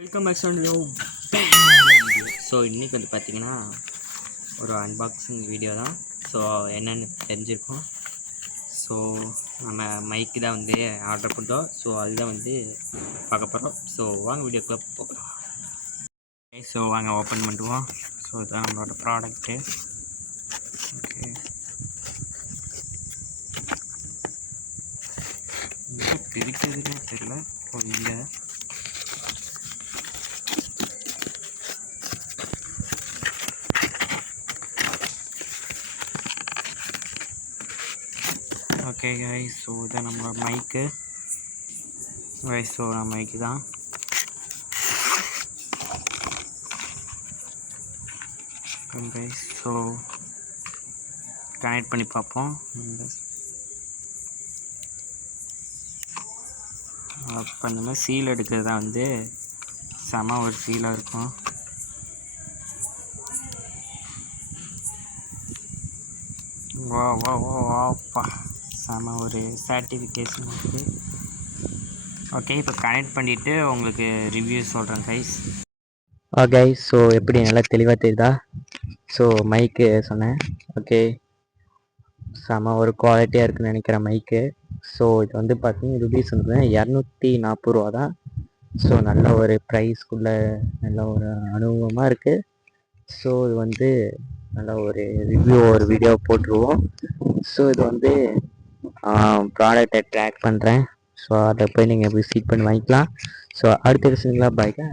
Welcome back to so இன்றைக்கி வந்து பார்த்திங்கன்னா ஒரு அன்பாக்சிங் வீடியோ தான். ஸோ என்னென்னு தெரிஞ்சிருக்கோம். ஸோ நம்ம மைக்கு தான் வந்து ஆர்டர் பண்ணுறோம். ஸோ அதுதான் வந்து பார்க்க போகிறோம். ஸோ வாங்க வீடியோக்குள்ளே போகலாம். ஸோ வாங்க ஓப்பன் பண்ணுவோம். ஸோ இதுதான் நம்மளோட ப்ராடக்ட்டு. ஓகே, பிரிக்கிறதுனே தெரியல. இல்லை, ஓகே கைஸ், ஸோ இதான் நம்மளோட மைக்கு கைஸ். ஸோ நம்ம மைக்கு தான். கைஸ், ஸோ கனெக்ட் பண்ணி பார்ப்போம். அப்போ இந்த மாதிரி சீல் எடுக்கிறது தான் வந்து செம ஒரு ஃபீலாக இருக்கும். வா வா வா வாப்பா, செம ஒரு சாட்டிஃபிகேஷன் இருக்குது. ஓகே, இப்போ கனெக்ட் பண்ணிவிட்டு உங்களுக்கு ரிவ்யூ சொல்கிறேன் கைஸ். ஓகே, ஸோ எப்படி நல்லா தெளிவாக தெரியுதா? ஸோ மைக்கு சொன்னேன். ஓகே, செம ஒரு குவாலிட்டியாக இருக்குதுன்னு நினைக்கிறேன் மைக்கு. ஸோ இது வந்து பார்த்தீங்கன்னா ருபீஸ் வந்து 240 ரூபா தான். ஸோ நல்ல ஒரு ப்ரைஸ்க்குள்ளே நல்ல ஒரு அனுபவமாக இருக்குது. ஸோ இது வந்து நல்ல ஒரு ரிவ்யூ ஒரு வீடியோ போட்டுருவோம். ஸோ இது வந்து ப்ராடக்டை ட்ராக் பண்ணுறேன். ஸோ அதை போய் நீங்கள் விசிட் பண்ணி வாங்கிக்கலாம். ஸோ அடுத்த விஷயங்களா பாய்க்கா.